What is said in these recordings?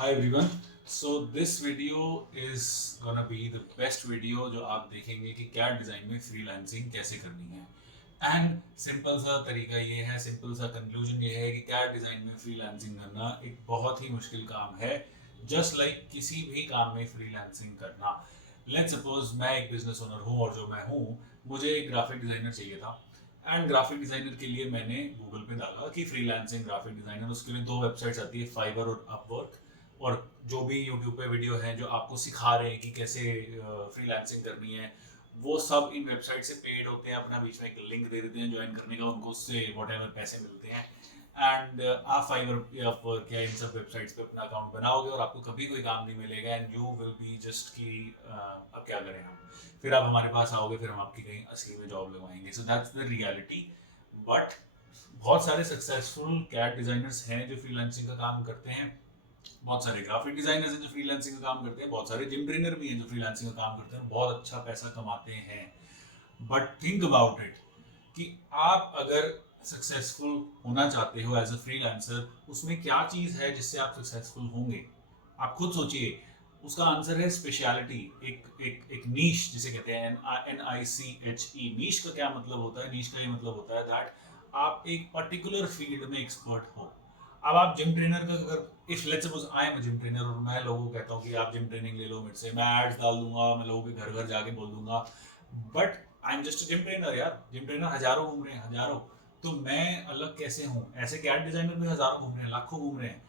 Hi everyone. So this video is gonna be the best video जो आप देखेंगे कि क्या डिजाइन में फ्रीलांसिंग कैसे करनी है। एंड सिंपल सा तरीका ये है, सिंपल सा कंक्लूजन ये है कि क्या डिजाइन में फ्रीलांसिंग करना एक बहुत ही मुश्किल काम है। जस्ट लाइक किसी भी काम में फ्रीलांसिंग करना। लेट्स सपोज मैं एक बिजनेस ओनर हूँ और जो मैं हूँ, मुझे एक ग्राफिक डिजाइनर चाहिए था। एंड ग्राफिक डिजाइनर के लिए मैंने गूगल पे डाला कि फ्रीलांसिंग ग्राफिक डिजाइनर, उसके लिए दो वेबसाइट्स आती है, फाइवर और अपवर्क। और जो भी यूट्यूब पे वीडियो हैं जो आपको सिखा रहे हैं कि कैसे फ्रीलांसिंग करनी है, वो सब इन वेबसाइट से पेड होते हैं। अपना बीच में एक लिंक दे देते हैं ज्वाइन करने का, उनको उससे वॉट एवर पैसे मिलते हैं। एंड आप फाइवर या अपवर्क या इन सब वेबसाइट्स पे अपना अकाउंट बनाओगे और आपको कभी कोई काम नहीं मिलेगा। And you will be just कि अब क्या करें हम, फिर आप हमारे पास आओगे, फिर हम आपकी कहीं असली में जॉब लगवाएंगे। So that's the reality. But बहुत सारे सक्सेसफुल कैट डिजाइनर्स हैं जो फ्रीलांसिंग का काम करते हैं। बहुत सारे ग्राफिक डिजाइनर्स हैं जो फ्रीलांसिंग का काम करते हैं। बहुत सारे जिम ट्रेनर भी हैं जो फ्रीलांसिंग का काम करते हैं, बहुत अच्छा पैसा कमाते हैं। बट थिंक अबाउट इट कि आप अगर सक्सेसफुल होना चाहते हो एज अ फ्रीलांसर, उसमें क्या चीज़ है जिससे आप सक्सेसफुल होंगे। आप खुद सोचिए। उसका आंसर है स्पेशलिटी। एक नीश जिसे कहते हैं, NICHE। नीश का क्या मतलब होता है? नीश का ये मतलब होता है दैट आप एक पर्टिकुलर फील्ड में एक्सपर्ट हो। अब आप जिम ट्रेनर का अगर, if let's suppose I am a gym trainer और मैं लोगों को कहता हूँ कि आप जिम ट्रेनिंग ले लो मेरे से, मैं एड्स डाल दूंगा, मैं लोगों के घर घर जाके बोल दूंगा। But I am just gym trainer यार। जिम ट्रेनर हजारों घूम रहे हैं, हजारों। तो मैं अलग कैसे हूँ? ऐसे कैट डिजाइनर भी हजारों घूम रहे हैं, लाखों घूम रहे हैं।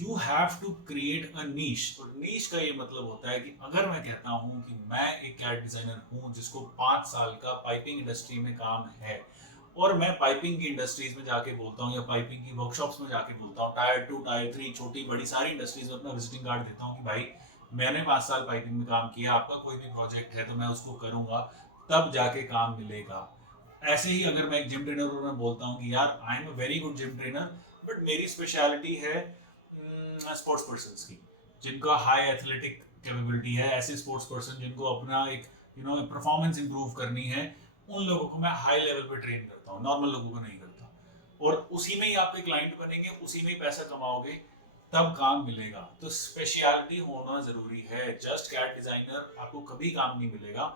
You have to create a niche. और नीश का ये मतलब होता है कि अगर मैं कहता हूँ कि मैं एक कैट डिजाइनर हूँ जिसको 5 साल का पाइपिंग इंडस्ट्री में काम है, और मैं पाइपिंग की इंडस्ट्रीज में जाके बोलता हूँ या पाइपिंग की वर्कशॉप्स में जाके बोलता हूँ, टायर 2 टायर 3 छोटी बड़ी सारी इंडस्ट्रीज में अपना विजिटिंग कार्ड देता हूँ कि भाई मैंने 5 साल पाइपिंग में काम किया, आपका कोई भी प्रोजेक्ट है तो मैं उसको करूंगा, तब जाके काम मिलेगा। ऐसे ही अगर मैं एक जिम ट्रेनर हूँ, मैं बोलता हूँ कि यार I am a very good gym trainer, but मेरी स्पेशलिटी है स्पोर्ट्स पर्सन की, जिनका हाई एथलेटिक कैपेबिलिटी है। ऐसे स्पोर्ट्स पर्सन जिनको अपना एक परफॉर्मेंस इंप्रूव करनी है, उन लोगों को मैं हाई लेवल पे ट्रेन करता हूँ, नॉर्मल लोगों को नहीं करता। और उसी में ही आपके क्लाइंट बनेंगे, उसी में ही पैसा कमाओगे, तब काम मिलेगा। तो स्पेशलिटी होना जरूरी है। जस्ट कैट डिजाइनर आपको कभी काम नहीं मिलेगा।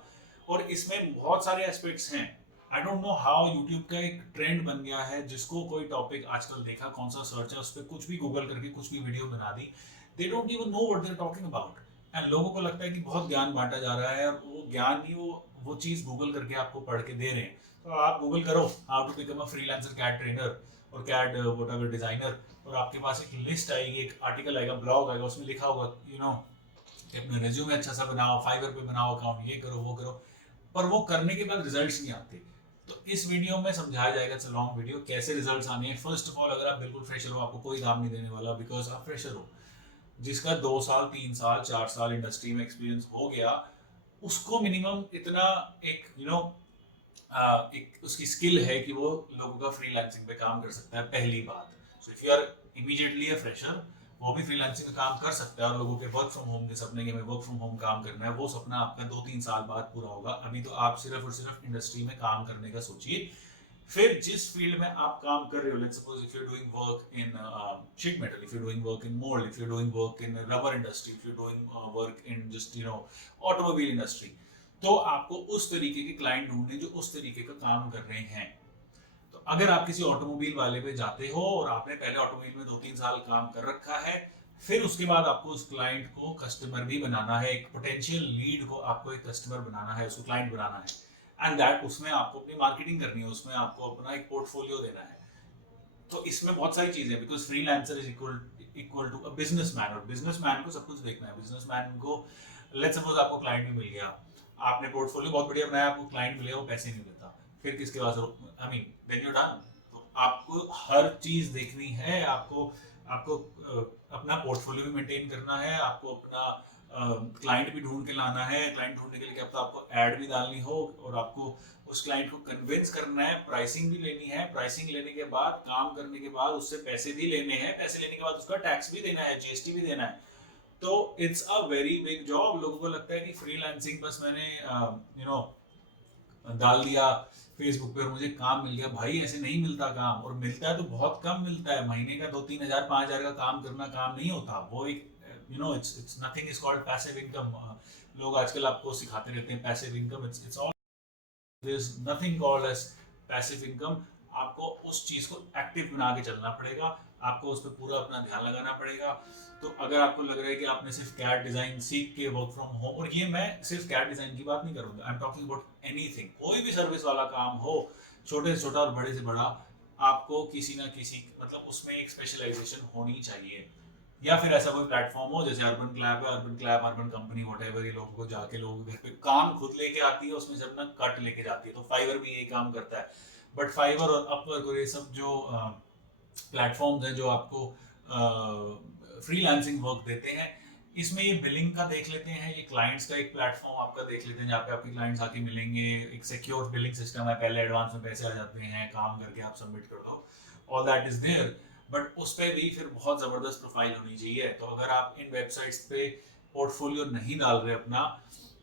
और इसमें बहुत सारे एस्पेक्ट्स हैं। I don't know how YouTube का एक ट्रेंड बन गया है, जिसको कोई टॉपिक आजकल देखा, कौन सा सर्च है, उस पर कुछ भी गूगल करके कुछ भी वीडियो बना दी। They don't even know what they are talking about. And लोगों को लगता है कि बहुत ज्ञान बांटा जा रहा है, और वो ज्ञान ही वो चीज गूगल करके आपको पढ़ के दे रहे हैं। तो आप गूगल करो how to become a freelancer cat trainer और कैट व्हाटएवर डिजाइनर, और आपके पास एक लिस्ट आएगी, एक आर्टिकल आएगा, ब्लॉग आएगा, उसमें लिखा होगा कि अपने रिज्यूमे अच्छा सा बनाओ, फाइवर पे बनाओ अकाउंट, ये करो वो करो। पर वो करने के बाद रिजल्ट्स नहीं आते। तो इस वीडियो में समझाया जाएगा, इट्स अ लॉन्ग वीडियो, कैसे रिजल्ट्स आने हैं। फर्स्ट ऑफ ऑल, अगर आप बिल्कुल फ्रेशर हो, आपको कोई काम नहीं देने वाला, बिकॉज आप फ्रेशर हो। जिसका 2 साल 3 साल 4 साल इंडस्ट्री में एक्सपीरियंस हो गया, उसको मिनिमम इतना एक एक उसकी स्किल है कि वो लोगों का फ्रीलांसिंग पे काम कर सकता है, पहली बात। So if you are immediately a fresher, वो भी फ्रीलांसिंग का काम कर सकता है, और लोगों के वर्क फ्रॉम होम के सपने के, में वर्क फ्रॉम होम काम करना है, वो सपना आपका 2-3 साल बाद पूरा होगा। अभी तो आप सिर्फ और सिर्फ इंडस्ट्री में काम करने का सोचिए। फिर जिस फील्ड में आप काम कर रहे हो, let's suppose if you are doing work in sheet metal, if you are doing work in mould, if you are doing work in rubber industry, if you are doing work in just automobile industry, तो आपको उस तरीके के client ढूंढने जो उस तरीके का काम कर रहे हैं। तो अगर आप किसी ऑटोमोबाइल वाले पे जाते हो और आपने पहले ऑटोमोबाइल में 2-3 साल काम कर रखा है, फिर उसके बाद आपको उस क्लाइंट को कस्टमर भी बनाना है, एक पोटेंशियल लीड को आपको एक कस्टमर बनाना है, उसको क्लाइंट बनाना है। एंड दैट, उसमें आपको अपनी मार्केटिंग करनी है, उसमें आपको अपना एक पोर्टफोलियो देना है। तो इसमें बहुत सारी चीजें, because freelancer is equal to a businessman, और बिजनेसमैन को सब कुछ देखना है। बिजनेसमैन को, लेट्स सपोज आपको क्लाइंट भी मिल गया, आपने पोर्टफोलियो बहुत बढ़िया बनाया, आपको क्लाइंट मिले, वो पैसे नहीं देता, फिर किसके पास? I mean then you done. तो आपको हर चीज देखनी है। आपको आपको अपना पोर्टफोलियो भी मेंटेन करना है, आपको अपना क्लाइंट भी ढूंढ के लाना है। क्लाइंट ढूंढने के लिए क्या पता आपको ऐड भी डालनी हो, और आपको उस क्लाइंट को कन्विंस करना है, प्राइसिंग भी लेनी है, प्राइसिंग लेने के बाद, काम करने के बाद उससे पैसे भी लेने हैं, पैसे लेने के बाद उसका टैक्स भी देना है, GST भी देना है। तो it's a very big job. लोगों को लगता है कि फ्रीलांसिंग बस मैंने डाल दिया फेसबुक पे और मुझे काम मिल गया। भाई ऐसे नहीं मिलता काम, और मिलता है तो बहुत कम मिलता है। महीने का 2-3 हजार 5 हजार का काम करना काम नहीं होता। वो एक you know it's nothing is called passive income. लोग आजकल आपको सिखाते रहते हैं passive income. It's all, there is nothing called as passive income. आपको उस चीज को एक्टिव बना के चलना पड़ेगा, आपको उस पर पूरा अपना ध्यान लगाना पड़ेगा. तो अगर आपको लग रहा है कि आपने सिर्फ कैड डिजाइन सीख के वर्क फ्रॉम होम, और ये मैं सिर्फ कैड डिजाइन की बात नहीं करूंगा, I am talking about anything, कोई भी सर्विस वाला काम हो, छोटे से छोटा और बड़े से बड़ा, आपको किसी ना किसी मतलब उसमें एक स्पेशलाइजेशन होनी चाहिए. या फिर ऐसा कोई प्लेटफॉर्म हो जैसे अर्बन क्लैप है, urban clap, urban company, whatever, ये लोगों को जाके लोग घर पे काम खुद लेके आती है, उसमें से अपना कट लेके जाती है. तो फाइवर भी यही काम करता है. बट फाइवर और अपवर्क और ये सब जो प्लेटफॉर्म्स हैं जो आपको फ्रीलांसिंग वर्क देते हैं, इसमें ये बिलिंग का देख लेते हैं, ये क्लाइंट्स का एक प्लेटफॉर्म आपका देख लेते हैं जहाँ पे आपके क्लाइंट्स आके मिलेंगे. एक सिक्योर बिलिंग सिस्टम है, पहले एडवांस में पैसे आ जाते हैं, काम करके आप सबमिट कर दो, all that is there. But उस पर भी फिर बहुत ज़बरदस्त प्रोफाइल होनी चाहिए. तो अगर आप इन वेबसाइट्स पे पोर्टफोलियो नहीं डाल रहे अपना,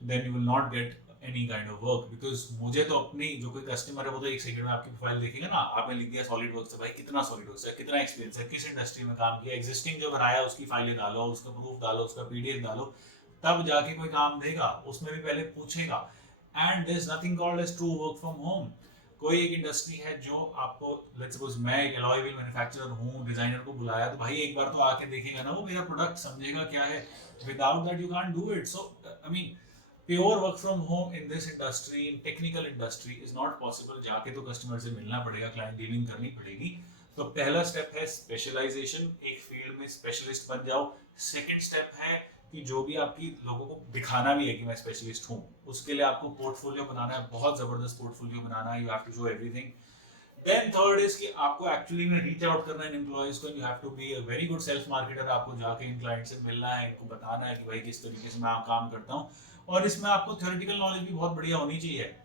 then you will not get any kind of work. Because मुझे तो अपनी जो कोई कस्टमर है वो तो एक सेकंड में आपकी प्रोफाइल देखेगा ना, आपने लिख दिया सॉलिड वर्क्स है, भाई कितना सॉलिड वर्क्स है, कितना एक्सपीरियंस है, किस इंडस्ट्री में काम किया, एग्जिस्टिंग जो बनाया उसकी फाइलें डालो, उसका प्रूफ डालो, उसका पीडीएफ डालो, तब जाके कोई काम देगा. उसमें भी पहले पूछेगा. And there is nothing called as true work from home. कोई एक इंडस्ट्री है जो आपको, लेट्स सपोज मैं एक अलॉय व्हील मैन्युफैक्चरर हूँ, डिजाइनर को बुलाया, तो भाई एक बार तो आके देखेगा ना, वो मेरा प्रोडक्ट समझेगा क्या है. Without that you can't do it. So I mean pure work from home in this industry, in technical industry, is not possible. जाके तो कस्टमर से मिलना पड़ेगा, क्लाइंट डीलिंग करनी पड़ेगी. तो पहला स्टेप है स्पेशलाइजेशन, एक फील्ड में स्पेशलिस्ट बन जाओ. सेकंड स्टेप है कि जो भी आपकी लोगों को दिखाना भी है कि मैं स्पेशलिस्ट हूँ, उसके लिए आपको पोर्टफोलियो बनाना है, बहुत जबरदस्त पोर्टफोलियो बनाना है. You have to show everything. Then third is कि आपको एक्चुअली में रीच आउट करना है इन एम्प्लॉयज को. You have to be a very good self marketer. आपको जाके इन क्लाइंट से मिलना है, इनको बताना है कि भाई किस तरीके से मैं काम करता हूँ. और इसमें आपको थ्योरेटिकल नॉलेज भी बहुत बढ़िया होनी चाहिए.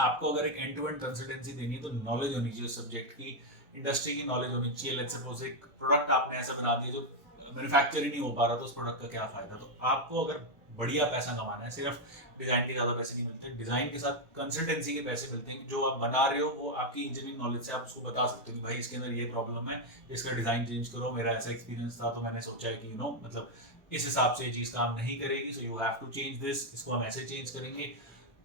आपको अगर एक एंड टू एंड कंसल्टेंसी देनी है तो नॉलेज होनी चाहिए सब्जेक्ट की, इंडस्ट्री की नॉलेज होनी चाहिए. लेट्स सपोज एक प्रोडक्ट आपने ऐसा बना दिया जो मैन्युफैक्चर ही नहीं हो पा रहा, तो उस प्रोडक्ट का क्या फायदा. तो आपको अगर बढ़िया पैसा कमाना है, सिर्फ डिजाइन के ज्यादा पैसे नहीं मिलते, डिजाइन के साथ कंसल्टेंसी के पैसे मिलते हैं. जो आप बना रहे हो वो आपकी इंजीनियरिंग नॉलेज से आप उसको बता सकते हो कि भाई इसके अंदर ये प्रॉब्लम है, इसका डिजाइन चेंज करो, मेरा ऐसा एक्सपीरियंस था तो मैंने सोचा है कि यू नो मतलब इस हिसाब से ये चीज काम नहीं करेगी, so you have to change this, इसको हम ऐसे चेंज करेंगे.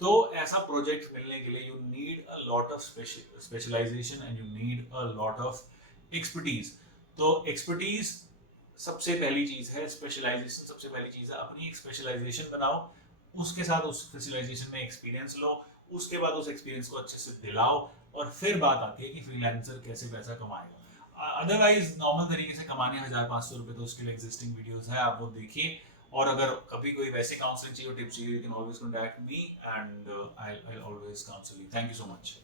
तो ऐसा प्रोजेक्ट मिलने के लिए you need a lot of specialisation and you need a lot of expertise. तो एक्सपर्टीज सबसे पहली चीज है, स्पेशलाइजेशन सबसे पहली चीज है. अपनी एक स्पेशलाइजेशन बनाओ, उसके साथ उस स्पेशलाइजेशन में एक्सपीरियंस लो, उसके बाद उस एक्सपीरियंस को अच्छे से दिलाओ, और फिर बात आती है कि फ्रीलांसर कैसे पैसा कमाएगा. अदरवाइज नॉर्मल तरीके से कमाने 1,500 रुपए, तो उसके लिए एग्जिस्टिंग वीडियोस है, आप वो देखिए. और अगर कभी कोई वैसे काउंसलिंग चाहिए, टिप्स चाहिए, you can always contact me and I always counsel you. Thank you so much.